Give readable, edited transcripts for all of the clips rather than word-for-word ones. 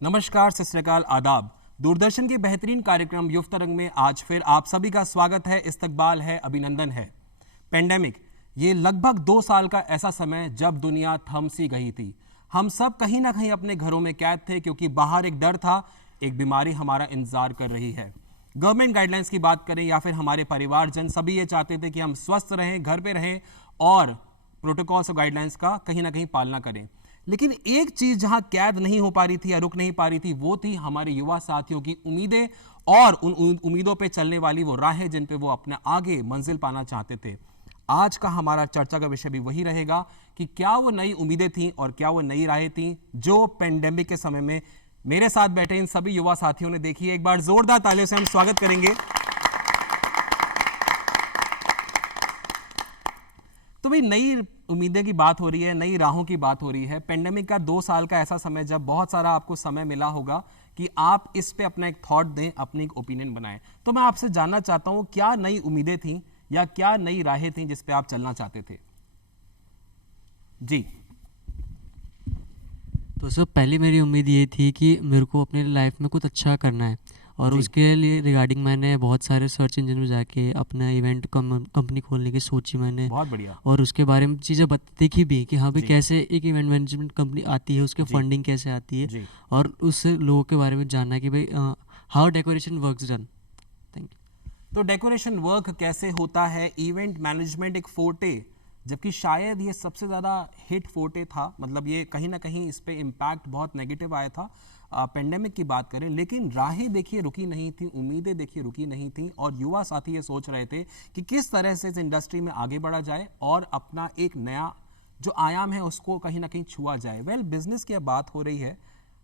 नमस्कार, सत श्री अकाल, आदाब। दूरदर्शन के बेहतरीन कार्यक्रम युव तरंग में आज फिर आप सभी का स्वागत है, इस्तकबाल है, अभिनंदन है। पेंडेमिक, ये लगभग 2 साल का ऐसा समय जब दुनिया थम सी गई थी। हम सब कहीं ना कहीं अपने घरों में कैद थे क्योंकि बाहर एक डर था, एक बीमारी हमारा इंतजार कर रही है। गवर्नमेंट गाइडलाइंस की बात करें या फिर हमारे परिवारजन, सभी ये चाहते थे कि हम स्वस्थ रहें, घर पे रहें और प्रोटोकॉल्स और गाइडलाइंस का कहीं ना कहीं पालना करें। लेकिन एक चीज जहां कैद नहीं हो पा रही थी या रुक नहीं पा रही थी, वो थी हमारे युवा साथियों की उम्मीदें और उन उम्मीदों पे चलने वाली वो राहें जिन पे वो अपने आगे मंजिल पाना चाहते थे। आज का हमारा चर्चा का विषय भी वही रहेगा कि क्या वो नई उम्मीदें थी और क्या वो नई राहें थी जो पेंडेमिक के समय में मेरे साथ बैठे इन सभी युवा साथियों ने देखी है। एक बार जोरदार तालियों से हम स्वागत करेंगे। तो भाई, नई उम्मीदें की बात हो रही है, नई राहों की बात हो रही है। पेंडेमिक का 2 साल का ऐसा समय जब बहुत सारा आपको समय मिला होगा कि आप इस पे अपना एक थॉट दें, अपनी एक ओपिनियन बनाएं। तो मैं आपसे जानना चाहता हूं, क्या नई उम्मीदें थी या क्या नई राहें थी जिस पे आप चलना चाहते थे? जी। तो सब पहले मेरी उम्मीद ये थी कि मेरे को अपने लाइफ में कुछ अच्छा करना है और जी। उसके लिए रिगार्डिंग मैंने बहुत सारे सर्च इंजन में जाके अपना इवेंट कंपनी खोलने की सोची मैंने। बहुत बढ़िया। और उसके बारे में चीज़ें देखी भी कि हाँ भाई जी। कैसे एक इवेंट मैनेजमेंट कंपनी आती है, उसके जी। फंडिंग कैसे आती है जी। और उस लोगों के बारे में जानना कि भाई how decoration works done. Thank you. तो डेकोरेशन वर्क कैसे होता है, इवेंट मैनेजमेंट एक फोर्टे, जबकि शायद ये सबसे ज़्यादा हिट फोर्टे था। मतलब ये कहीं ना कहीं इस पे इम्पैक्ट बहुत नेगेटिव आया था पेंडेमिक की बात करें। लेकिन राहें देखिए रुकी नहीं थी, उम्मीदें देखिए रुकी नहीं थी और युवा साथी ये सोच रहे थे कि किस तरह से इस इंडस्ट्री में आगे बढ़ा जाए और अपना एक नया जो आयाम है उसको कहीं ना कहीं छुआ जाए। वेल, बिजनेस की अब बात हो रही है।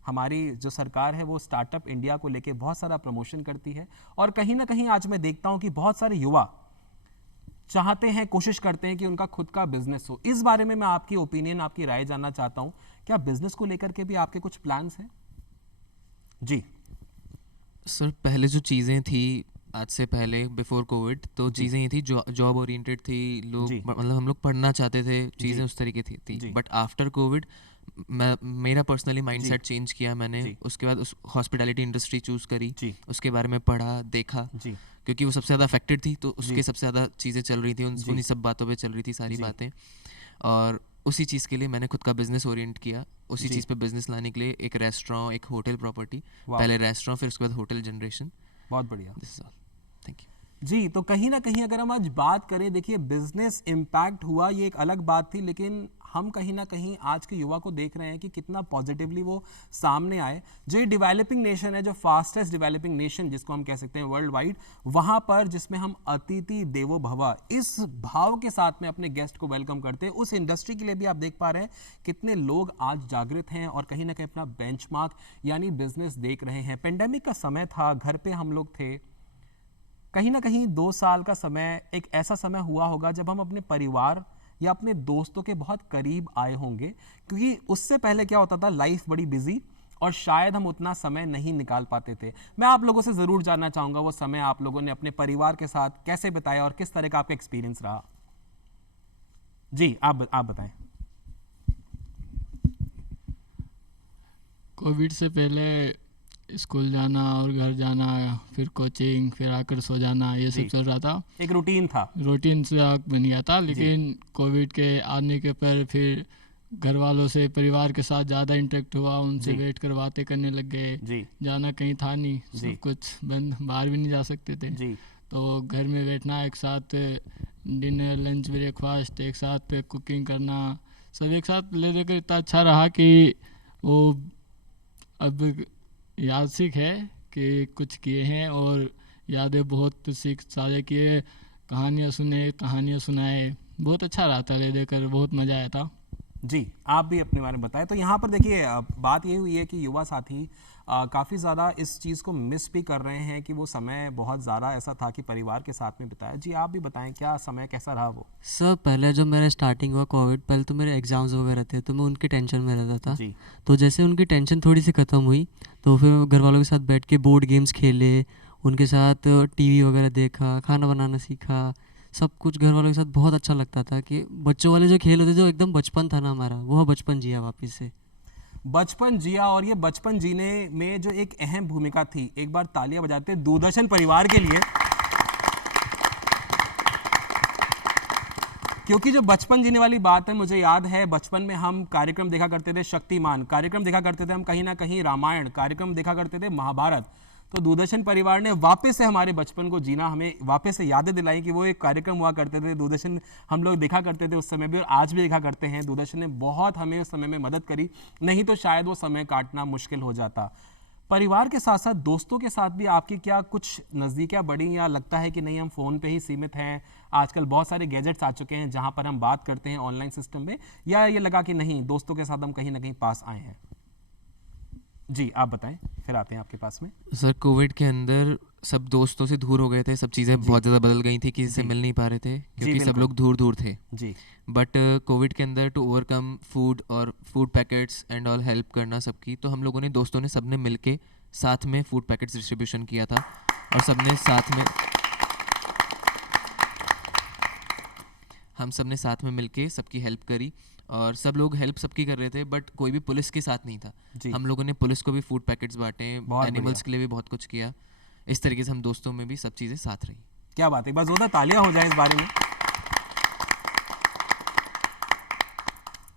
हमारी जो सरकार है वो स्टार्टअप इंडिया को लेके बहुत सारा प्रमोशन करती है और कहीं ना कहीं आज मैं देखता हूं कि बहुत सारे युवा चाहते हैं, कोशिश करते हैं कि उनका खुद का बिजनेस हो। इस बारे में मैं आपकी ओपिनियन, आपकी राय जानना चाहता हूं। क्या बिजनेस को लेकर के भी आपके कुछ प्लान्स हैं? जी। सर, पहले जो चीज़ें थी आज से पहले बिफोर कोविड, तो जी। चीज़ें ये थी, जॉब ओरिएंटेड थी। लोग जी। मतलब हम लोग पढ़ना चाहते थे, जी। चीज़ें उस तरीके थी। जी। बट आफ्टर कोविड मैं मेरा पर्सनली जी। माइंडसेट चेंज किया मैंने। जी। उसके बाद उस हॉस्पिटैलिटी इंडस्ट्री चूज़ करी, जी। उसके बारे में पढ़ा, देखा, जी। क्योंकि वो सबसे ज़्यादा अफेक्टेड थी, तो जी। उसके सबसे ज़्यादा चीज़ें चल रही थी, जी। उन्हीं सब बातों पे चल रही थी सारी जी। बातें। और उसी चीज़ के लिए मैंने खुद का बिजनेस ओरिएंट किया। उसी जी। चीज़ पे बिजनेस लाने के लिए एक रेस्टोरेंट, एक होटल प्रॉपर्टी, वाह। पहले रेस्टोरेंट, फिर उसके बाद होटल जनरेशन। बहुत बढ़िया। This is all. Thank you. जी, तो कहीं ना कहीं अगर हम आज बात करें, देखिए बिजनेस इम्पैक्ट हुआ ये एक अलग बात थी, लेकिन हम कहीं ना कहीं आज के युवा को देख रहे हैं कि कितना पॉजिटिवली वो सामने आए। जो ये डेवलपिंग नेशन है, जो फास्टेस्ट डेवलपिंग नेशन जिसको हम कह सकते हैं वर्ल्ड वाइड, वहाँ पर जिसमें हम अतिथि देवो भव इस भाव के साथ में अपने गेस्ट को वेलकम करते हैं, उस इंडस्ट्री के लिए भी आप देख पा रहे हैं कितने लोग आज जागृत हैं और कहीं ना कहीं अपना बेंचमार्क यानी बिजनेस देख रहे हैं। पेंडेमिक का समय था, घर पे हम लोग थे। कहीं ना कहीं 2 साल का समय एक ऐसा समय हुआ होगा जब हम अपने परिवार या अपने दोस्तों के बहुत करीब आए होंगे, क्योंकि उससे पहले क्या होता था, लाइफ बड़ी बिजी और शायद हम उतना समय नहीं निकाल पाते थे। मैं आप लोगों से ज़रूर जानना चाहूँगा वो समय आप लोगों ने अपने परिवार के साथ कैसे बिताया और किस तरह का आपका एक्सपीरियंस रहा। जी, आप बताएं। कोविड से पहले स्कूल जाना और घर जाना, फिर कोचिंग, फिर आकर सो जाना, ये जी। सब चल रहा था। एक रूटीन था। रूटीन से बन गया था। लेकिन कोविड के आने के पर फिर घर वालों से, परिवार के साथ ज़्यादा इंटरेक्ट हुआ, उनसे जी। बैठ कर बातें करने लग गए। जी। जाना कहीं था नहीं, जी। सब कुछ बंद, बाहर भी नहीं जा सकते थे। जी। तो घर में बैठना, एक साथ डिनर, लंच, ब्रेकफास्ट, एक साथ कुकिंग करना, सब एक साथ ले लेकर इतना अच्छा रहा कि वो अब याद सीख है कि कुछ किए हैं और यादें बहुत सीख साझा किए, कहानियाँ सुने, कहानियाँ सुनाए। बहुत अच्छा रहा था, ले देकर बहुत मज़ा आया था। जी, आप भी अपने बारे में बताएं। तो यहाँ पर देखिए बात ये हुई है कि युवा साथी काफ़ी ज़्यादा इस चीज़ को मिस भी कर रहे हैं कि वो समय बहुत ज़्यादा ऐसा था कि परिवार के साथ में बिताया। जी, आप भी बताएं, क्या समय कैसा रहा वो? सर पहले जब मेरा स्टार्टिंग हुआ कोविड, पहले तो मेरे एग्ज़ाम्स वगैरह थे तो मैं उनकी टेंशन में रहता था। जी। तो जैसे उनकी टेंशन थोड़ी सी ख़त्म हुई तो फिर घर वालों के साथ बैठ के बोर्ड गेम्स खेले, उनके साथ टीवी वगैरह देखा, खाना बनाना सीखा। सब कुछ घर वालों के साथ बहुत अच्छा लगता था कि बच्चों वाले जो खेल होते, जो एकदम बचपन था ना हमारा, वो बचपन जिया वापस से। बचपन जिया, और ये बचपन जीने में जो एक अहम भूमिका थी, एक बार तालियां बजाते हैं दूरदर्शन परिवार के लिए, क्योंकि जो बचपन जीने वाली बात है, मुझे याद है बचपन में हम कार्यक्रम देखा करते थे, शक्तिमान कार्यक्रम देखा करते थे हम, कहीं ना कहीं रामायण कार्यक्रम देखा करते थे, महाभारत। तो दूरदर्शन परिवार ने वापस से हमारे बचपन को जीना, हमें वापस से यादें दिलाई कि वो एक कार्यक्रम हुआ करते थे दूरदर्शन, हम लोग देखा करते थे उस समय भी और आज भी देखा करते हैं। दूरदर्शन ने बहुत हमें उस समय में मदद करी, नहीं तो शायद वो समय काटना मुश्किल हो जाता। परिवार के साथ साथ दोस्तों के साथ भी आपकी क्या कुछ नज़दीकियाँ बढ़ी, या लगता है कि नहीं हम फ़ोन पे ही सीमित हैं? आजकल बहुत सारे गैजेट्स आ चुके हैं जहाँ पर हम बात करते हैं ऑनलाइन सिस्टम में, या ये लगा कि नहीं दोस्तों के साथ हम कहीं ना कहीं पास आए हैं? जी आप बताएं, फिर आते हैं आपके पास में। सर कोविड के अंदर सब दोस्तों से दूर हो गए थे, सब चीज़ें बहुत ज़्यादा बदल गई थी, किसी से मिल नहीं पा रहे थे क्योंकि सब लोग दूर दूर थे। जी बट कोविड के अंदर टू ओवरकम फूड और food packets and all help करना सबकी, तो हम लोगों ने दोस्तों ने सबने मिलके साथ में फूड पैकेट्स डिस्ट्रीब्यूशन किया था और सबने साथ में हम सबने साथ में मिलके सबकी हेल्प करी और सब लोग हेल्प सबकी कर रहे थे, बट कोई भी पुलिस के साथ नहीं था। हम लोगों ने पुलिस को भी फूड पैकेट्स बांटे, एनिमल्स के लिए भी बहुत कुछ किया। इस तरीके से हम दोस्तों में भी सब चीज़ें साथ रही। क्या बात है, एक बार जोरदार तालियां हो जाए इस बारे में।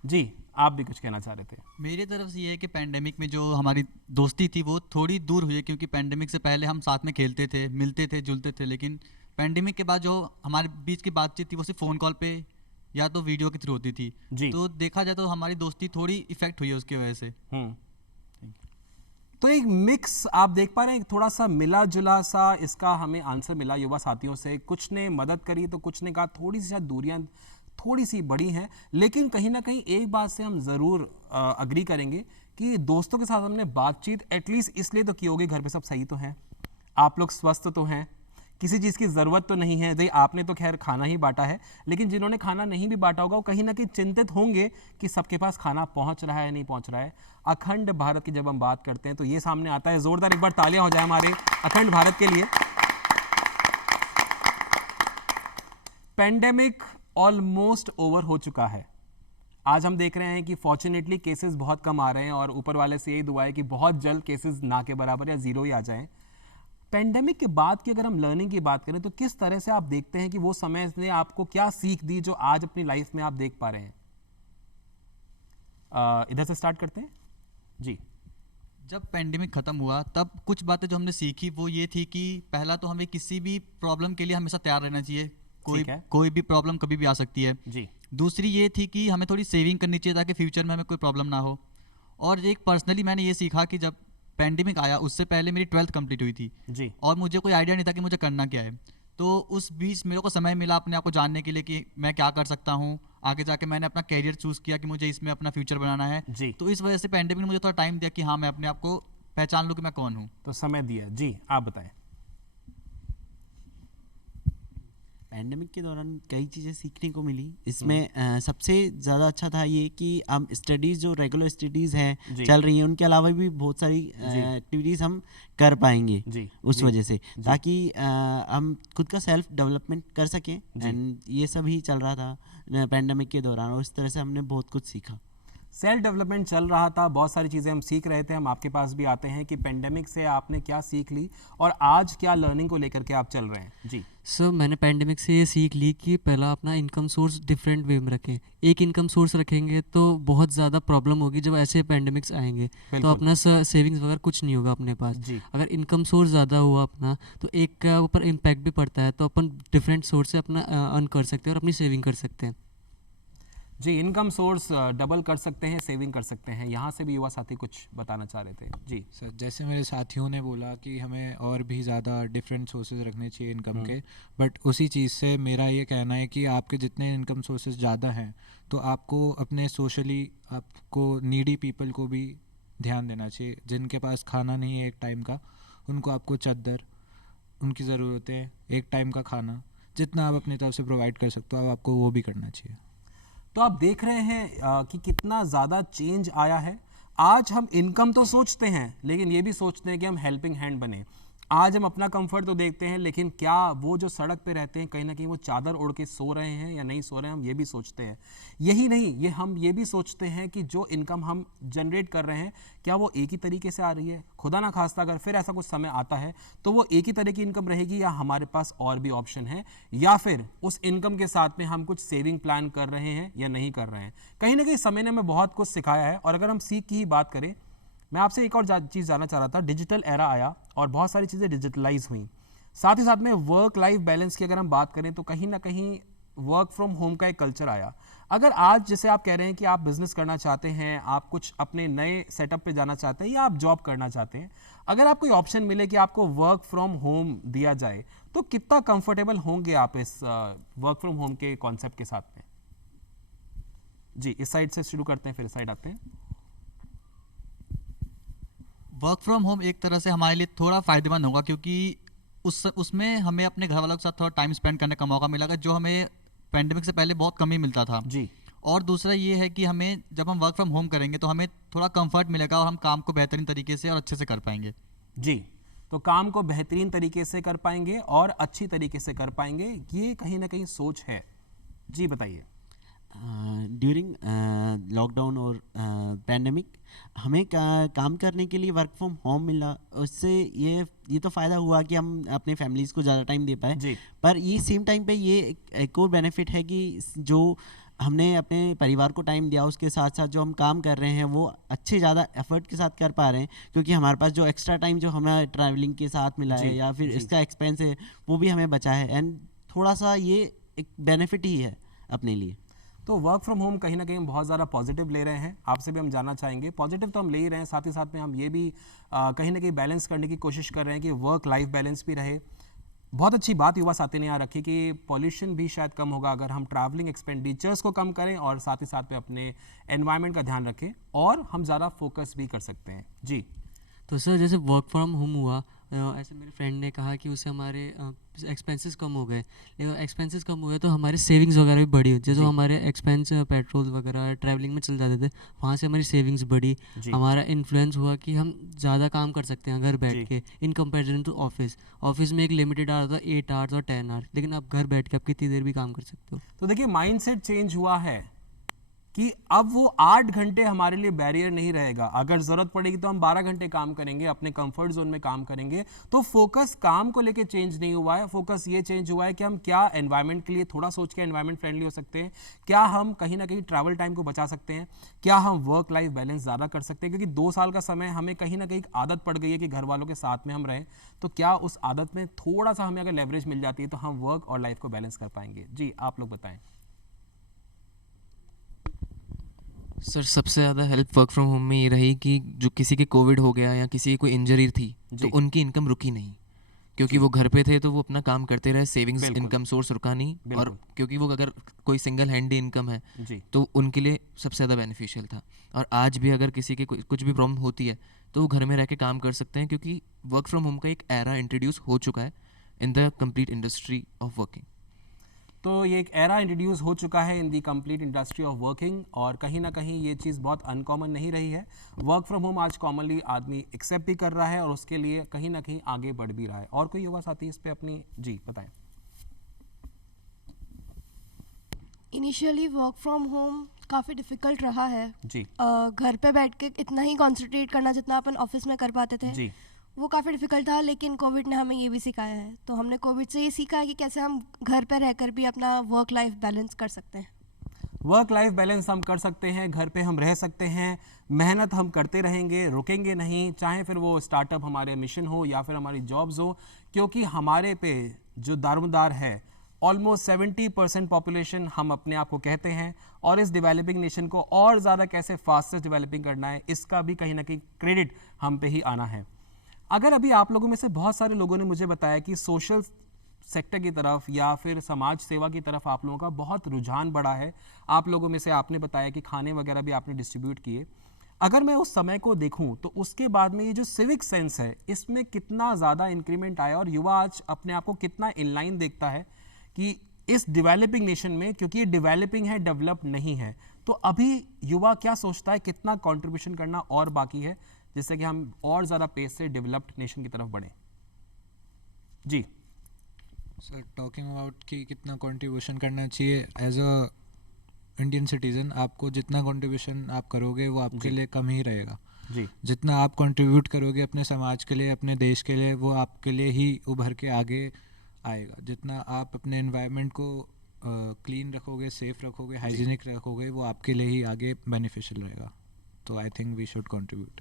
जी आप भी कुछ कहना चाह रहे थे? मेरी तरफ से ये है कि पैंडेमिक में जो हमारी दोस्ती थी वो थोड़ी दूर हुई है, क्योंकि पैंडेमिक से पहले हम साथ में खेलते थे, मिलते थे, जुलते थे, लेकिन पैंडेमिक के बाद जो हमारे बीच की बातचीत थी वो सिर्फ फ़ोन कॉल पे या तो वीडियो के थ्रू होती थी। जी। तो देखा जाए तो हमारी दोस्ती थोड़ी इफेक्ट हुई है उसकी वजह से। तो एक मिक्स आप देख पा रहे हैं, थोड़ा सा मिला जुला सा इसका हमें आंसर मिला युवा साथियों से। कुछ ने मदद करी तो कुछ ने कहा थोड़ी सी शायद दूरियां थोड़ी सी बड़ी हैं, लेकिन कहीं ना कहीं एक बात से हम ज़रूर अग्री करेंगे कि दोस्तों के साथ हमने बातचीत एटलीस्ट इसलिए तो की होगी, घर पे सब सही तो हैं, आप लोग स्वस्थ तो हैं, किसी चीज़ की ज़रूरत तो नहीं है। भाई आपने तो खैर खाना ही बांटा है, लेकिन जिन्होंने खाना नहीं भी बांटा होगा वो कहीं ना कहीं चिंतित होंगे कि सबके पास खाना पहुंच रहा है नहीं पहुंच रहा है। अखंड भारत की जब हम बात करते हैं तो ये सामने आता है। ज़ोरदार एक बार तालियां हो जाए हमारे अखंड भारत के लिए। पेंडेमिक ऑलमोस्ट ओवर हो चुका है। आज हम देख रहे हैं कि फॉर्चुनेटली केसेस बहुत कम आ रहे हैं और ऊपर वाले से यही दुआ है कि बहुत जल्द केसेस ना के बराबर या ज़ीरो ही आ जाएं। पेंडेमिक के बाद की अगर हम लर्निंग की बात करें तो किस तरह से आप देखते हैं कि वो समय ने आपको क्या सीख दी जो आज अपनी लाइफ में आप देख पा रहे हैं? इधर से स्टार्ट करते हैं जी। जब पेंडेमिक ख़त्म हुआ तब कुछ बातें जो हमने सीखी वो ये थी कि पहला तो हमें किसी भी प्रॉब्लम के लिए हमेशा तैयार रहना चाहिए, कोई भी प्रॉब्लम कभी भी आ सकती है जी। दूसरी ये थी कि हमें थोड़ी सेविंग करनी चाहिए ताकि फ्यूचर में हमें कोई प्रॉब्लम ना हो। और एक पर्सनली मैंने ये सीखा कि जब पेंडेमिक आया उससे पहले मेरी 12th कंप्लीट हुई थी जी। और मुझे कोई आइडिया नहीं था कि मुझे करना क्या है। तो उस बीच मेरे को समय मिला अपने आप को जानने के लिए कि मैं क्या कर सकता हूँ। आगे जाके मैंने अपना कैरियर चूज़ किया कि मुझे इसमें अपना फ्यूचर बनाना है जी। तो इस वजह से पेंडेमिक ने मुझे थोड़ा टाइम दिया कि हाँ मैं अपने आप को पहचान लूँ कि मैं कौन हूँ। तो समय दिया जी। आप बताएं। पैंडेमिक के दौरान कई चीज़ें सीखने को मिली। इसमें सबसे ज़्यादा अच्छा था ये कि हम स्टडीज़ जो रेगुलर स्टडीज़ हैं चल रही हैं उनके अलावा भी बहुत सारी एक्टिविटीज़ हम कर पाएंगे जी। उस वजह से, ताकि हम खुद का सेल्फ डेवलपमेंट कर सकें। एंड ये सब ही चल रहा था पैंडेमिक के दौरान और इस तरह से हमने बहुत कुछ सीखा। सेल्फ डेवलपमेंट चल रहा था, बहुत सारी चीज़ें हम सीख रहे थे। हम आपके पास भी आते हैं कि पेंडेमिक से आपने क्या सीख ली और आज क्या लर्निंग को लेकर के आप चल रहे हैं जी। सर मैंने पेंडेमिक से ये सीख ली कि पहला अपना इनकम सोर्स डिफरेंट वे में रखें। एक इनकम सोर्स रखेंगे तो बहुत ज़्यादा प्रॉब्लम होगी जब ऐसे पेंडेमिक्स आएंगे, तो अपना सेविंग्स वगैरह कुछ नहीं होगा अपने पास जी। अगर इनकम सोर्स ज़्यादा हुआ अपना तो एक का ऊपर इम्पैक्ट भी पड़ता है, तो अपन डिफरेंट सोर्स से अपना अर्न कर सकते हैं और अपनी सेविंग कर सकते हैं जी। इनकम सोर्स डबल कर सकते हैं, सेविंग कर सकते हैं। यहाँ से भी युवा साथी कुछ बताना चाह रहे थे जी। सर जैसे मेरे साथियों ने बोला कि हमें और भी ज़्यादा डिफरेंट सोर्सेज रखने चाहिए इनकम के, बट उसी चीज़ से मेरा ये कहना है कि आपके जितने इनकम सोर्सेज ज़्यादा हैं तो आपको अपने सोशली आपको नीडी पीपल को भी ध्यान देना चाहिए। जिनके पास खाना नहीं है एक टाइम का, उनको आपको चद्दर, उनकी ज़रूरतें, एक टाइम का खाना, जितना आप अपनी तरफ से प्रोवाइड कर सकते हो आपको वो भी करना चाहिए। तो आप देख रहे हैं कि कितना ज़्यादा चेंज आया है। आज हम इनकम तो सोचते हैं लेकिन ये भी सोचते हैं कि हम हेल्पिंग हैंड बने। आज हम अपना कंफर्ट तो देखते हैं, लेकिन क्या वो जो सड़क पे रहते हैं कहीं ना कहीं वो चादर ओढ़ के सो रहे हैं या नहीं सो रहे हैं, हम ये भी सोचते हैं। यही नहीं, हम ये भी सोचते हैं कि जो इनकम हम जनरेट कर रहे हैं क्या वो एक ही तरीके से आ रही है। खुदा ना खास्ता अगर फिर ऐसा कुछ समय आता है तो वो एक ही तरह की इनकम रहेगी या हमारे पास और भी ऑप्शन है, या फिर उस इनकम के साथ में हम कुछ सेविंग प्लान कर रहे हैं या नहीं कर रहे हैं। कहीं ना कहीं समय ने हमें बहुत कुछ सिखाया है। और अगर हम सीख की ही बात करें, मैं आपसे एक और चीज़ जानना चाह रहा था। डिजिटल एरा आया और बहुत सारी चीज़ें डिजिटलाइज हुई, साथ ही साथ में वर्क लाइफ बैलेंस की अगर हम बात करें तो कहीं ना कहीं वर्क फ्रॉम होम का एक कल्चर आया। अगर आज जैसे आप कह रहे हैं कि आप बिजनेस करना चाहते हैं, आप कुछ अपने नए सेटअप पे जाना चाहते हैं या आप जॉब करना चाहते हैं, अगर आप कोई ऑप्शन मिले कि आपको वर्क फ्रॉम होम दिया जाए तो कितना कंफर्टेबल होंगे आप इस वर्क फ्रॉम होम के कॉन्सेप्ट के साथ में? जी, इस साइड से शुरू करते हैं फिर इस साइड आते हैं। वर्क फ्रॉम होम एक तरह से हमारे लिए थोड़ा फ़ायदेमंद होगा, क्योंकि उसमें हमें अपने घर वालों के साथ थोड़ा टाइम स्पेंड करने का मौका मिलेगा, जो हमें पैंडेमिक से पहले बहुत कम ही मिलता था जी। और दूसरा ये है कि हमें जब हम वर्क फ्रॉम होम करेंगे तो हमें थोड़ा कंफर्ट मिलेगा और हम काम को बेहतरीन तरीके से और अच्छे से कर पाएंगे। जी, तो काम को बेहतरीन तरीके से कर पाएंगे और अच्छी तरीके से कर पाएंगे, ये कहीं ना कहीं सोच है। जी बताइए। ड्यूरिंग लॉकडाउन और पैंडेमिक हमें काम करने के लिए वर्क फ्रॉम होम मिला, उससे ये तो फ़ायदा हुआ कि हम अपने फैमिलीज़ को ज़्यादा टाइम दे पाए। पर ये सेम टाइम पे ये एक और बेनिफिट है कि जो हमने अपने परिवार को टाइम दिया उसके साथ साथ जो हम काम कर रहे हैं वो अच्छे ज़्यादा एफर्ट के साथ कर पा रहे हैं, क्योंकि हमारे पास जो एक्स्ट्रा टाइम जो हमें ट्रैवलिंग के साथ मिला है या फिर इसका एक्सपेंस है वो भी हमें बचा है, एंड थोड़ा सा ये एक बेनिफिट ही है अपने लिए। तो वर्क फ्रॉम होम कहीं ना कहीं हम बहुत ज़्यादा पॉजिटिव ले रहे हैं, आपसे भी हम जानना चाहेंगे। पॉजिटिव तो हम ले ही रहे हैं, साथ ही साथ में हम ये भी कहीं ना कहीं बैलेंस करने की कोशिश कर रहे हैं कि वर्क लाइफ बैलेंस भी रहे। बहुत अच्छी बात युवा साथी ने यहाँ रखी कि पॉल्यूशन भी शायद कम होगा अगर हम ट्रैवलिंग एक्सपेंडिचर्स को कम करें और साथ ही साथ में अपने एनवायरनमेंट का ध्यान रखें और हम ज़्यादा फोकस भी कर सकते हैं। जी, तो सर जैसे वर्क फ्रॉम होम हुआ, ऐसे मेरे फ्रेंड ने कहा कि उससे हमारे एक्सपेंसेस कम हो गए, लेकिन एक्सपेंसेस कम हुए तो हमारी सेविंग्स वगैरह भी बढ़ी। जैसे हमारे एक्सपेंस पेट्रोल वगैरह ट्रैवलिंग में चल जाते थे, वहाँ से हमारी सेविंग्स बढ़ी। हमारा इन्फ्लुएंस हुआ कि हम ज़्यादा काम कर सकते हैं घर बैठ के इन कंपेरिजन टू ऑफिस में एक लिमिटेड आवर था 8 आवर्स और 10 आवर्स, लेकिन आप घर बैठ के आप कितनी देर भी काम कर सकते हो। तो देखिए माइंडसेट चेंज हुआ है कि अब वो 8 घंटे हमारे लिए बैरियर नहीं रहेगा। अगर ज़रूरत पड़ेगी तो हम 12 घंटे काम करेंगे, अपने कंफर्ट जोन में काम करेंगे। तो फोकस काम को लेके चेंज नहीं हुआ है, फोकस ये चेंज हुआ है कि हम क्या एनवायरनमेंट के लिए थोड़ा सोच के एनवायरनमेंट फ्रेंडली हो सकते हैं, क्या हम कहीं ना कहीं ट्रैवल टाइम को बचा सकते हैं, क्या हम वर्क लाइफ बैलेंस ज़्यादा कर सकते हैं। क्योंकि 2 साल का समय हमें कहीं ना कहीं आदत पड़ गई है कि घर वालों के साथ में हम रहें, तो क्या उस आदत में थोड़ा सा हमें अगर लेवरेज मिल जाती है तो हम वर्क और लाइफ को बैलेंस कर पाएंगे। जी, आप लोग बताएं। सर सबसे ज़्यादा हेल्प वर्क फ्रॉम होम में ये रही कि जो किसी के कोविड हो गया या किसी की कोई इंजरी थी तो उनकी इनकम रुकी नहीं, क्योंकि वो घर पे थे तो वो अपना काम करते रहे, सेविंग्स इनकम सोर्स रुका नहीं। और क्योंकि वो अगर कोई सिंगल हैंडी इनकम है तो उनके लिए सबसे ज़्यादा बेनिफिशियल था। और आज भी अगर किसी के कुछ भी प्रॉब्लम होती है तो वो घर में रह के काम कर सकते हैं, क्योंकि वर्क फ्रॉम होम का एक एरा इंट्रोड्यूस हो चुका है in the complete industry of working. तो ये एक एरा इंट्रोड्यूस हो चुका है in the complete industry of working, और कहीं ना कहीं ये चीज़ बहुत अनकॉमन नहीं रही है। वर्क फ्रॉम होम आज कॉमनली आदमी एक्सेप्ट भी कर रहा है और उसके लिए कहीं ना कहीं आगे बढ़ भी रहा है। और कोई युवा साथी इस पे अपनी जी बताएं। इनिशियली वर्क फ्रॉम होम काफ़ी डिफ़िकल्ट रहा है जी। घर पे बैठ के इतना ही कॉन्सेंट्रेट करना जितना अपन ऑफिस में कर पाते थे जी, वो काफ़ी डिफ़िकल्ट था। लेकिन कोविड ने हमें ये भी सिखाया है, तो हमने कोविड से ये सीखा है कि कैसे हम घर पे रहकर भी अपना वर्क लाइफ बैलेंस कर सकते हैं। वर्क लाइफ बैलेंस हम कर सकते हैं, घर पे हम रह सकते हैं, मेहनत हम करते रहेंगे, रुकेंगे नहीं, चाहे फिर वो स्टार्टअप हमारे मिशन हो या फिर हमारी जॉब्स हो, क्योंकि हमारे पे जो दारोमदार है ऑलमोस्ट 70% पॉपुलेशन हम अपने आप को कहते हैं। और इस डेवलपिंग नेशन को और ज़्यादा कैसे फास्टेस्ट डेवलपिंग करना है, इसका भी कहीं ना कहीं क्रेडिट हम पे ही आना है। अगर अभी आप लोगों में से बहुत सारे लोगों ने मुझे बताया कि सोशल सेक्टर की तरफ या फिर समाज सेवा की तरफ आप लोगों का बहुत रुझान बढ़ा है, आप लोगों में से आपने बताया कि खाने वगैरह भी आपने डिस्ट्रीब्यूट किए। अगर मैं उस समय को देखूं तो उसके बाद में ये जो सिविक सेंस है इसमें कितना ज़्यादा इंक्रीमेंट आया और युवा आज अपने आप को कितना इनलाइन देखता है कि इस डेवलपिंग नेशन में, क्योंकि ये डेवलपिंग है, डेवलप नहीं है, तो अभी युवा क्या सोचता है कितना कंट्रीब्यूशन करना और बाकी है जिससे कि हम और ज़्यादा पेस से डेवलप्ड नेशन की तरफ बढ़ें। जी सर टॉकिंग अबाउट कि कितना कंट्रीब्यूशन करना चाहिए एज अ इंडियन सिटीज़न, आपको जितना कंट्रीब्यूशन आप करोगे वो आपके लिए कम ही रहेगा। जी जितना आप कंट्रीब्यूट करोगे अपने समाज के लिए, अपने देश के लिए, वो आपके लिए ही उभर के आगे आएगा। जितना आप अपने एनवायरनमेंट को क्लीन रखोगे, सेफ रखोगे, हाइजीनिक रखोगे, वो आपके लिए ही आगे बेनिफिशियल रहेगा। तो I think we should contribute.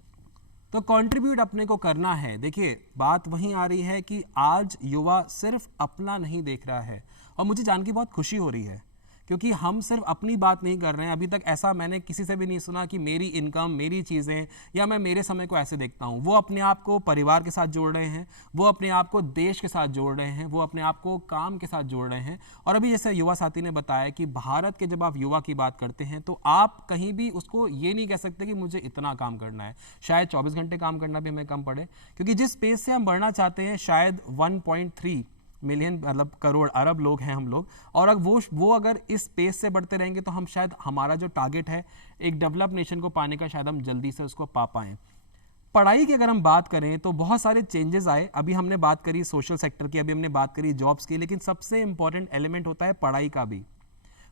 तो कंट्रीब्यूट अपने को करना है। देखिए बात वहीं आ रही है कि आज युवा सिर्फ अपना नहीं देख रहा है, और मुझे जान के बहुत खुशी हो रही है क्योंकि हम सिर्फ अपनी बात नहीं कर रहे हैं। अभी तक ऐसा मैंने किसी से भी नहीं सुना कि मेरी इनकम, मेरी चीज़ें, या मैं मेरे समय को ऐसे देखता हूँ। वो अपने आप को परिवार के साथ जोड़ रहे हैं, वो अपने आप को देश के साथ जोड़ रहे हैं, वो अपने आप को काम के साथ जोड़ रहे हैं। और अभी जैसे युवा साथी ने बताया कि भारत के जब आप युवा की बात करते हैं तो आप कहीं भी उसको ये नहीं कह सकते कि मुझे इतना काम करना है। शायद 24 घंटे काम करना भी हमें कम पड़े, क्योंकि जिस स्पेस से हम बढ़ना चाहते हैं शायद 1.3 मिलियन मतलब करोड़ अरब लोग हैं हम लोग, और अगर वो अगर इस स्पेस से बढ़ते रहेंगे तो हम शायद हमारा जो टारगेट है एक डेवलप नेशन को पाने का, शायद हम जल्दी से उसको पा पाएँ। पढ़ाई की अगर हम बात करें तो बहुत सारे चेंजेस आए। अभी हमने बात करी सोशल सेक्टर की, अभी हमने बात करी जॉब्स की, लेकिन सबसे इंपॉर्टेंट एलिमेंट होता है पढ़ाई का भी।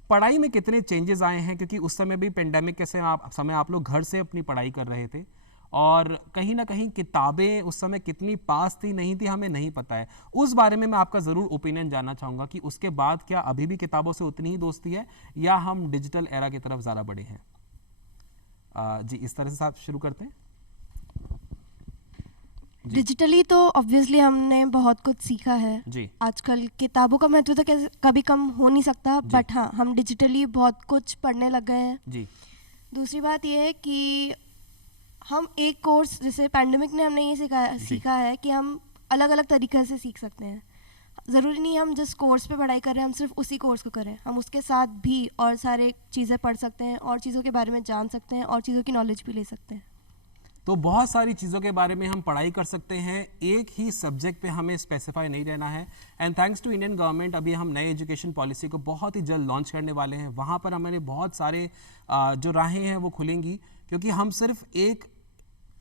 पढ़ाई में कितने चेंजेस आए हैं, क्योंकि उस समय भी पेंडेमिक के समय आप लोग घर से अपनी पढ़ाई कर रहे थे, और कहीं ना कहीं किताबें उस समय कितनी पास थी नहीं थी हमें नहीं पता है। उस बारे में मैं आपका ज़रूर ओपिनियन जानना चाहूँगा कि उसके बाद क्या अभी भी किताबों से उतनी ही दोस्ती है या हम डिजिटल एरा की तरफ ज़्यादा बढ़े हैं। जी इस तरह से आप शुरू करते हैं। डिजिटली तो ऑब्वियसली हमने बहुत कुछ सीखा है जी आजकल। किताबों का महत्व तो कभी कम हो नहीं सकता, बट हाँ हम डिजिटली बहुत कुछ पढ़ने लग गए हैं। जी दूसरी बात ये है कि हम एक कोर्स, जैसे पैंडेमिक ने हमने ये सीखा है कि हम अलग अलग तरीके से सीख सकते हैं। ज़रूरी नहीं हम जिस कोर्स पे पढ़ाई कर रहे हैं हम सिर्फ उसी कोर्स को करें, हम उसके साथ भी और सारे चीज़ें पढ़ सकते हैं और चीज़ों के बारे में जान सकते हैं और चीज़ों की नॉलेज भी ले सकते हैं। तो बहुत सारी चीज़ों के बारे में हम पढ़ाई कर सकते हैं, एक ही सब्जेक्ट पे हमें स्पेसिफाई नहीं रहना है। And thanks to Indian government अभी हम नए एजुकेशन पॉलिसी को बहुत ही जल्द लॉन्च करने वाले हैं। वहाँ पर हमारे बहुत सारे जो राहें हैं वो खुलेंगी, क्योंकि हम सिर्फ एक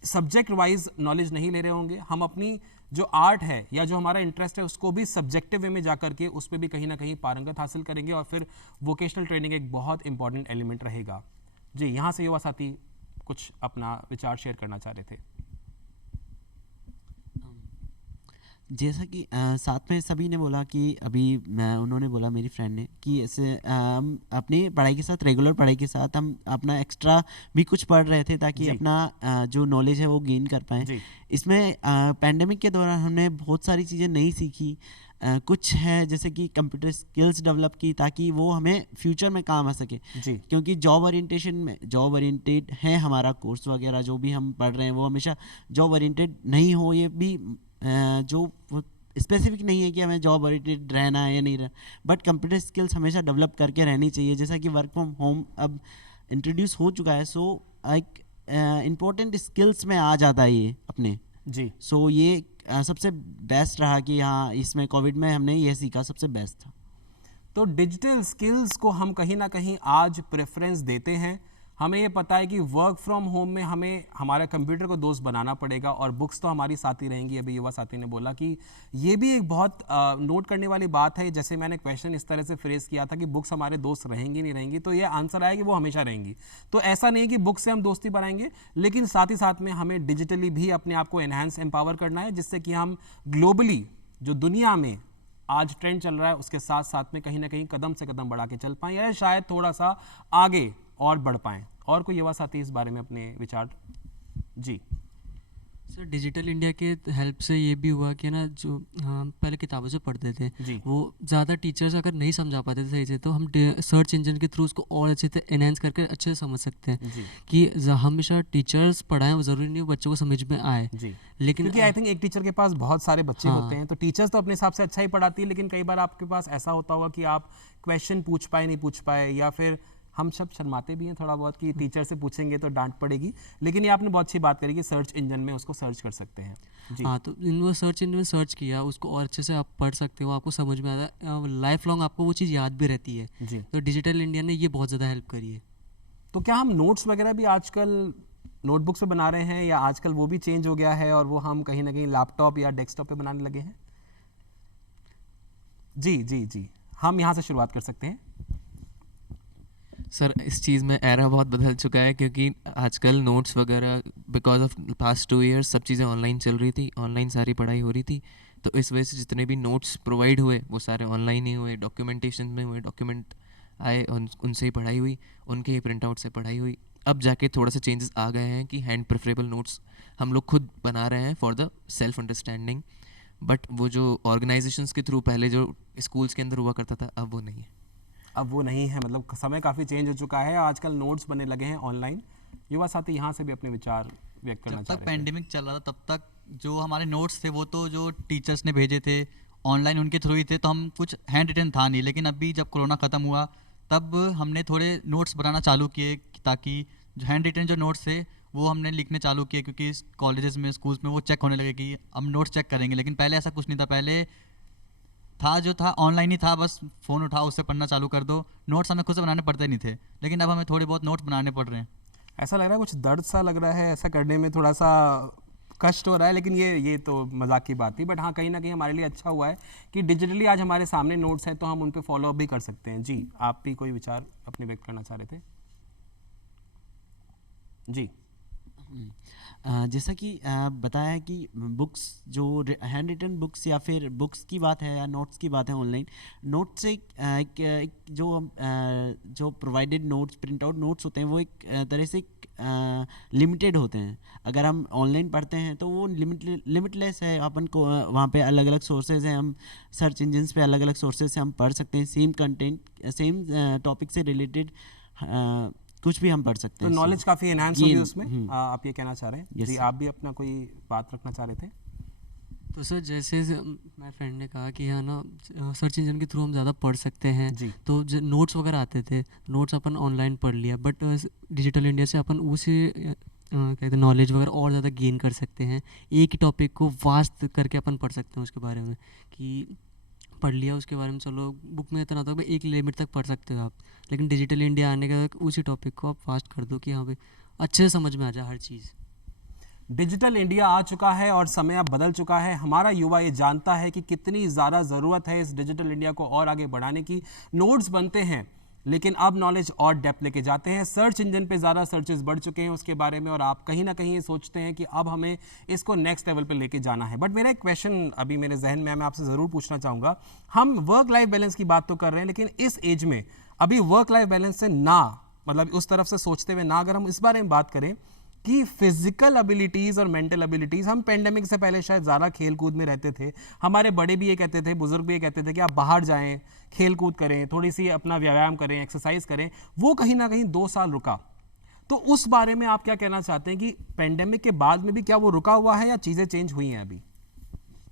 सब्जेक्ट वाइज नॉलेज नहीं ले रहे होंगे, हम अपनी जो आर्ट है या जो हमारा इंटरेस्ट है उसको भी सब्जेक्टिव वे में जा करके उस पर भी कहीं ना कहीं पारंगत हासिल करेंगे, और फिर वोकेशनल ट्रेनिंग एक बहुत इंपॉर्टेंट एलिमेंट रहेगा। जी यहाँ से युवा साथी कुछ अपना विचार शेयर करना चाह रहे थे। जैसा कि साथ में सभी ने बोला कि अभी उन्होंने बोला, मेरी फ्रेंड ने, कि ऐसे हम अपनी पढ़ाई के साथ, रेगुलर पढ़ाई के साथ हम अपना एक्स्ट्रा भी कुछ पढ़ रहे थे ताकि अपना जो नॉलेज है वो गेन कर पाएँ। इसमें पैंडेमिक के दौरान हमने बहुत सारी चीज़ें नई सीखी। कुछ है जैसे कि कंप्यूटर स्किल्स डेवलप की ताकि वो हमें फ्यूचर में काम आ सके, क्योंकि जॉब ओरिएंटेड है हमारा कोर्स वगैरह जो भी हम पढ़ रहे हैं वो हमेशा जॉब ओरिएंटेड नहीं हो, ये भी जो स्पेसिफिक नहीं है कि हमें जॉब ओरिएंटेड रहना है या नहीं रहना, बट कंप्यूटर स्किल्स हमेशा डेवलप करके रहनी चाहिए। जैसा कि वर्क फ्रॉम होम अब इंट्रोड्यूस हो चुका है, सो एक इम्पोर्टेंट स्किल्स में आ जाता है ये अपने। जी सो ये सबसे बेस्ट रहा कि हाँ इसमें कोविड में हमने ये सीखा, सबसे बेस्ट था। तो डिजिटल स्किल्स को हम कहीं ना कहीं आज प्रेफरेंस देते हैं। हमें ये पता है कि वर्क फ्रॉम होम में हमें हमारा कंप्यूटर को दोस्त बनाना पड़ेगा, और बुक्स तो हमारी साथ ही रहेंगी। अभी युवा साथी ने बोला कि ये भी एक बहुत नोट करने वाली बात है। जैसे मैंने क्वेश्चन इस तरह से फ्रेज किया था कि बुक्स हमारे दोस्त रहेंगी नहीं रहेंगी, तो ये आंसर आया कि वो हमेशा रहेंगी। तो ऐसा नहीं कि बुक्स से हम दोस्ती बनाएंगे, लेकिन साथ ही साथ में हमें डिजिटली भी अपने आप को एनहांस एम्पावर करना है, जिससे कि हम ग्लोबली जो दुनिया में आज ट्रेंड चल रहा है उसके साथ साथ में कहीं ना कहीं कदम से कदम बढ़ा के चल पाएं, या शायद थोड़ा सा आगे और बढ़ पाएं। और कोई युवा साथी इस बारे में अपने विचार? जी सर, डिजिटल इंडिया के हेल्प से ये भी हुआ कि ना, जो हम पहले किताबों से पढ़ते थे वो ज़्यादा टीचर्स अगर नहीं समझा पाते थे सही से, तो हम सर्च इंजन के थ्रू उसको और अच्छे से एनहेंस करके अच्छे से समझ सकते हैं कि हमेशा टीचर्स पढ़ाएं, वो ज़रूरी नहीं बच्चों को समझ में आए। लेकिन क्योंकि आई थिंक एक टीचर के पास बहुत सारे बच्चे होते हैं, तो टीचर्स तो अपने हिसाब से अच्छा ही पढ़ाती है, लेकिन कई बार आपके पास ऐसा होता होगा कि आप क्वेश्चन पूछ पाए नहीं पूछ पाए, या फिर हम सब शर्माते भी हैं थोड़ा बहुत कि टीचर से पूछेंगे तो डांट पड़ेगी। लेकिन ये आपने बहुत अच्छी बात करी कि सर्च इंजन में उसको सर्च कर सकते हैं। जी हाँ, तो इन वो सर्च इंजन में सर्च किया उसको और अच्छे से आप पढ़ सकते हो, आपको समझ में आता है, लाइफ लॉन्ग आपको वो चीज़ याद भी रहती है। जी तो डिजिटल इंडिया ने ये बहुत ज़्यादा हेल्प करी है। तो क्या हम नोट्स वगैरह भी आजकल नोटबुक से बना रहे हैं, या आजकल वो भी चेंज हो गया है और वो हम कहीं ना कहीं लैपटॉप या डेस्कटॉप पे बनाने लगे हैं? जी जी जी, हम यहाँ से शुरुआत कर सकते हैं। सर इस चीज़ में एरा बहुत बदल चुका है, क्योंकि आजकल नोट्स वगैरह बिकॉज ऑफ पास्ट 2 इयर्स सब चीज़ें ऑनलाइन चल रही थी, ऑनलाइन सारी पढ़ाई हो रही थी, तो इस वजह से जितने भी नोट्स प्रोवाइड हुए वो सारे ऑनलाइन ही हुए, डॉक्यूमेंटेशन में हुए, डॉक्यूमेंट आए उनसे ही पढ़ाई हुई, उनके ही प्रिंट आउट से पढ़ाई हुई। अब जाके थोड़ा सा चेंजेस आ गए हैं कि हैंड प्रेफरेबल नोट्स हम लोग खुद बना रहे हैं for the self understanding, but वो जो ऑर्गेनाइजेशंस के थ्रू पहले जो स्कूल्स के अंदर हुआ करता था अब वो नहीं है। अब वो नहीं है, मतलब समय काफ़ी चेंज हो चुका है, आजकल नोट्स बनने लगे हैं ऑनलाइन। युवा साथी यहाँ से भी अपने विचार व्यक्त करना जब चाह तक रहे थे। पैंडेमिक चल रहा था तब तक जो हमारे नोट्स थे वो तो जो टीचर्स ने भेजे थे ऑनलाइन उनके थ्रू ही थे, तो हम कुछ हैंड रिटन था नहीं। लेकिन अभी जब कोरोना ख़त्म हुआ तब हमने थोड़े नोट्स बनाना चालू किए, ताकि जो हैंड रिटन जो नोट्स थे वो हमने लिखने चालू किए, क्योंकि कॉलेजेस में स्कूल्स में वो चेक होने लगे कि हम नोट्स चेक करेंगे। लेकिन पहले ऐसा कुछ नहीं था, पहले था जो था ऑनलाइन ही था, बस फ़ोन उठाओ उससे पढ़ना चालू कर दो, नोट्स हमें खुद से बनाने पड़ते नहीं थे। लेकिन अब हमें थोड़े बहुत नोट्स बनाने पड़ रहे हैं। ऐसा लग रहा है कुछ दर्द सा लग रहा है, ऐसा करने में थोड़ा सा कष्ट हो रहा है, लेकिन ये तो मजाक की बात थी। बट हाँ, कहीं ना कहीं हमारे लिए अच्छा हुआ है कि डिजिटली आज हमारे सामने नोट्स हैं, तो हम उन पे फॉलो अप भी कर सकते हैं। जी, आप भी कोई विचार अपने व्यक्त करना चाह रहे थे? जी जैसा कि बताया कि बुक्स जो हैंड रिटन बुक्स या फिर बुक्स की बात है या नोट्स की बात है, ऑनलाइन नोट्स एक जो provided notes print out notes होते हैं वो एक तरह से लिमिटेड होते हैं। अगर हम ऑनलाइन पढ़ते हैं तो वो लिमिटलेस है, अपन को वहाँ पे अलग अलग सोर्सेज हैं, हम सर्च इंजन्स पे अलग अलग सोर्सेज से हम पढ़ सकते हैं, सेम कंटेंट सेम टॉपिक से रिलेटेड कुछ भी हम पढ़ सकते तो हैं। नॉलेज काफ़ी एनहांस होगी उसमें, आप ये कहना चाह रहे हैं? Yes, जी, sir. आप भी अपना कोई बात रखना चाह रहे थे? तो सर जैसे मेरे फ्रेंड ने कहा कि हाँ ना, सर्च इंजन के थ्रू हम ज़्यादा पढ़ सकते हैं। जी। तो जो नोट्स वगैरह आते थे, नोट्स अपन ऑनलाइन पढ़ लिया, बट डिजिटल इंडिया से अपन उसे कहते हैं नॉलेज वगैरह और ज़्यादा गेन कर सकते हैं। एक ही टॉपिक को वास्ट करके अपन पढ़ सकते हैं उसके बारे में, कि पढ़ लिया उसके बारे में, चलो बुक में इतना था, एक लिमिट तक पढ़ सकते हो आप। लेकिन डिजिटल इंडिया आने के बाद उसी टॉपिक को आप फास्ट कर दो कि हाँ भाई अच्छे से समझ में आ जाए हर चीज़। डिजिटल इंडिया आ चुका है और समय अब बदल चुका है। हमारा युवा ये जानता है कि कितनी ज़्यादा ज़रूरत है इस डिजिटल इंडिया को और आगे बढ़ाने की। नोट्स बनते हैं, लेकिन अब नॉलेज और डेप्थ लेके जाते हैं। सर्च इंजन पे ज़्यादा सर्चेस बढ़ चुके हैं उसके बारे में, और आप कहीं ना कहीं ये सोचते हैं कि अब हमें इसको नेक्स्ट लेवल पे लेके जाना है। बट मेरा एक क्वेश्चन अभी मेरे जहन में है, मैं आपसे ज़रूर पूछना चाहूँगा। हम वर्क लाइफ बैलेंस की बात तो कर रहे हैं, लेकिन इस एज में अभी वर्क लाइफ बैलेंस से ना, मतलब उस तरफ से सोचते हुए ना, अगर हम इस बारे में बात करें कि फिजिकल एबिलिटीज़ और मेंटल एबिलिटीज़, हम पेंडेमिक से पहले शायद ज़्यादा खेल कूद में रहते थे। हमारे बड़े भी ये कहते थे, बुजुर्ग भी ये कहते थे कि आप बाहर जाएं, खेल कूद करें, थोड़ी सी अपना व्यायाम करें, एक्सरसाइज करें। वो कहीं ना कहीं 2 साल रुका। तो उस बारे में आप क्या कहना चाहते हैं कि पेंडेमिक के बाद में भी क्या वो रुका हुआ है या चीज़ें चेंज हुई हैं अभी?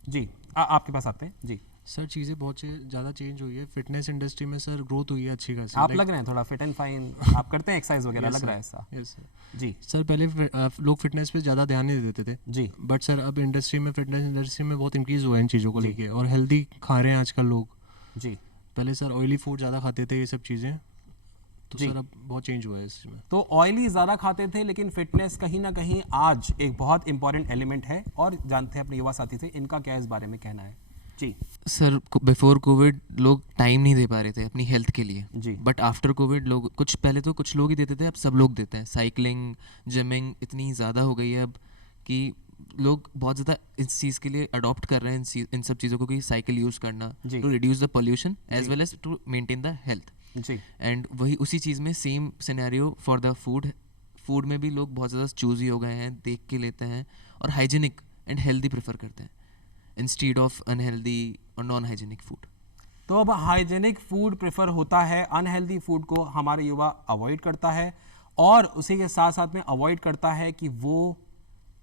जी, आपके पास आते हैं। जी सर, चीज़ें बहुत ज़्यादा चेंज हुई है। फिटनेस इंडस्ट्री में सर ग्रोथ हुई है अच्छी खासी। आप लग रहे हैं थोड़ा फिट एंड फाइन, आप करते हैं एक्सरसाइज वगैरह, लग रहा है ऐसा। Yes sir. जी सर पहले लोग फिटनेस पे ज़्यादा ध्यान नहीं देते थे जी बट सर अब फिटनेस इंडस्ट्री में बहुत इंक्रीज़ हुआ है इन चीज़ों को लेके, और हेल्दी खा रहे हैं आजकल लोग। जी। पहले सर ऑयली फूड ज़्यादा खाते थे, ये सब चीज़ें, तो जी। सर अब बहुत चेंज हुआ है इसमें। तो ऑयली ज़्यादा खाते थे, लेकिन फिटनेस कहीं ना कहीं आज एक बहुत इंपॉर्टेंट एलिमेंट है। और जानते हैं अपने युवा साथी से, इनका क्या इस बारे में कहना है? जी सर बिफोर कोविड लोग टाइम नहीं दे पा रहे थे अपनी हेल्थ के लिए जी। बट आफ्टर कोविड लोग, कुछ पहले तो कुछ लोग ही देते थे, अब सब लोग देते हैं। साइकिलिंग, जिमिंग इतनी ज़्यादा हो गई है अब कि लोग बहुत ज़्यादा इस चीज़ के लिए अडॉप्ट कर रहे हैं इन सब चीज़ों को, कि साइकिल यूज़ करना जी। To reduce the pollution as well as to maintain the health. जी एंड वही उसी चीज़ में same scenario for the food में भी लोग बहुत ज़्यादा चूज़ी हो गए हैं, देख के लेते हैं और हाइजीनिक एंड हेल्दी प्रेफर करते हैं इंस्टीड ऑफ अनहेल्दी और नॉन हाइजीनिक फूड। तो अब हाइजीनिक फूड प्रेफर होता है, अनहेल्दी फूड को हमारे युवा अवॉइड करता है, और उसी के साथ साथ में अवॉइड करता है कि वो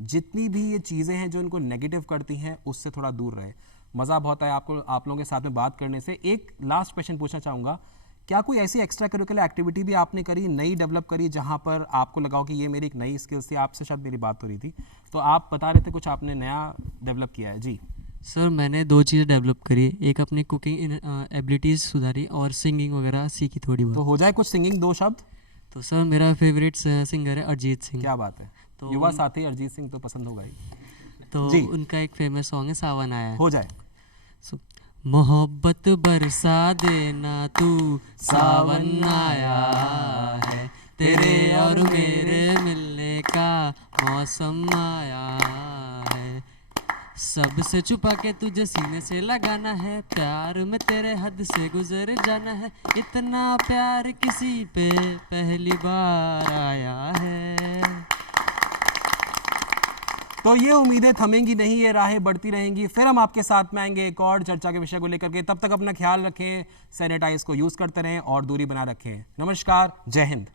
जितनी भी ये चीज़ें हैं जो इनको नेगेटिव करती हैं उससे थोड़ा दूर रहे। मज़ा बहुत आया आपको, आप लोगों के साथ में बात करने से। एक लास्ट क्वेश्चन पूछना चाहूँगा, क्या कोई ऐसी एक्स्ट्रा करिकुलर एक्टिविटी भी आपने करी, नई डेवलप करी, जहाँ पर आपको लगा हो कि ये मेरी एक नई स्किल्स थी? आपसे शायद मेरी बात हो रही थी, तो आप बता रहे थे कुछ आपने नया डेवलप किया है। जी सर मैंने 2 चीज़ें डेवलप करी, एक अपनी कुकिंग एबिलिटीज़ सुधारी और सिंगिंग वगैरह सीखी थोड़ी तो बहुत। हो जाए कुछ सिंगिंग, 2 शब्द। तो सर मेरा फेवरेट सिंगर है अरिजीत सिंह। क्या बात है, तो युवा साथी अरिजीत सिंह तो पसंद होगा ही। तो जी। उनका एक फेमस सॉन्ग है सावन आया है। हो जाए। सो मोहब्बत बरसा देना तू, सावन आया है, तेरे और मेरे मिलने का मौसम आया है। सबसे छुपा के तुझे सीने से लगाना है, प्यार में तेरे हद से गुजर जाना है, इतना प्यार किसी पे पहली बार आया है। तो ये उम्मीदें थमेंगी नहीं, ये राहें बढ़ती रहेंगी। फिर हम आपके साथ में आएंगे एक और चर्चा के विषय को लेकर के। तब तक अपना ख्याल रखें, सैनिटाइज को यूज करते रहें और दूरी बना रखें। नमस्कार, जय हिंद।